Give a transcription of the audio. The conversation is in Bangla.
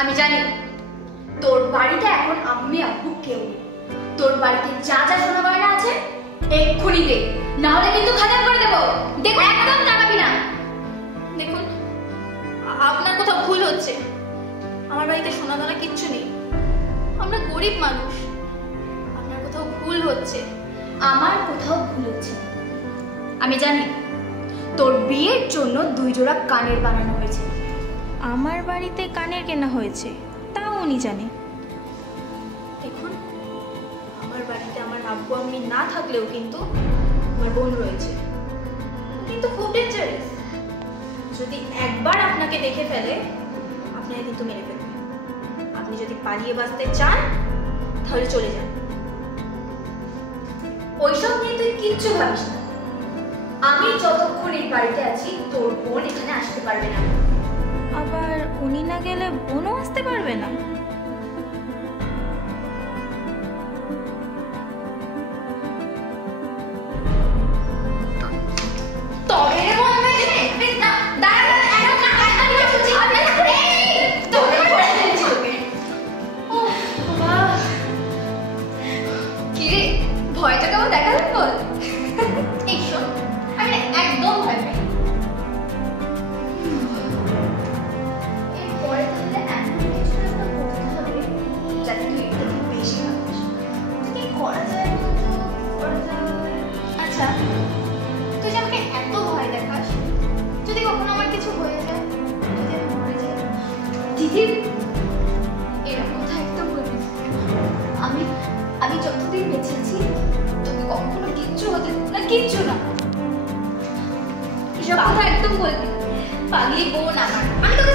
আমি জানি তোর বাড়িতে এখন আম্মি আব্বু কেউ নেই। তোর বাড়িতে যা যা সোনা গয়না আছে এক্ষুনি দে, না হলে কিন্তু খারাপ করে দেবো। দেখুন একদম তাকাবি না। দেখুন আপনার কোথাও ভুল হচ্ছে, আমার বাড়িতে সোনা দানা কিচ্ছু নেই, আমরা গরিব মানুষ। আপনার কোথাও ভুল হচ্ছে। আমার কোথাও ভুল হচ্ছে। আমি জানি তোর বিয়ের জন্য 2 জোড়া কানের বানানো হয়েছে। আমার বাড়িতে কানের কেনা হয়েছে তাও উনি জানে। দেখুন আমার বাড়িতে আমার আব্বু আম্মি না থাকলেও কিন্তু আমার বোন রয়েছে, কিন্তু খুব ডেঞ্জারাস। যদি একবার আপনাকে দেখে ফেলে আপনাকে কিন্তু মেরে ফেলবে। আপনি যদি পালিয়ে বাঁচতে চান তাহলে চলে যান। ওইসব নিয়ে তুই কিচ্ছু ভাবিস না। আমি যতক্ষণ এই বাড়িতে আছি তোর বোন এখানে আসতে পারবে না। আবার উনি না গেলে বোনও আসতে পারবে না? ভয়টা কেমন দেখালেন বল? এই শোন, আমি একদম ভয় পাই। এরপরে তাহলে এমন কিছু একটা করতে হবে যাতে তুই একটু বেশি ভাবিস। কি করা যায় বলতো? করা যায়। আচ্ছা তুই যে আমাকে এত ভয় দেখাস, যদি কখনো আমার কিছু হয়ে যায়, যদি আমি মরে যাই? দিদি এরকম কথা একদম বলবি না। আমি যতদিন বেঁচে আছি তোকে কখনো কিচ্ছু হতে না, কিচ্ছু না। এসব কথা একদম বলবি না। পাগলি বোন আমার, আমি তোকে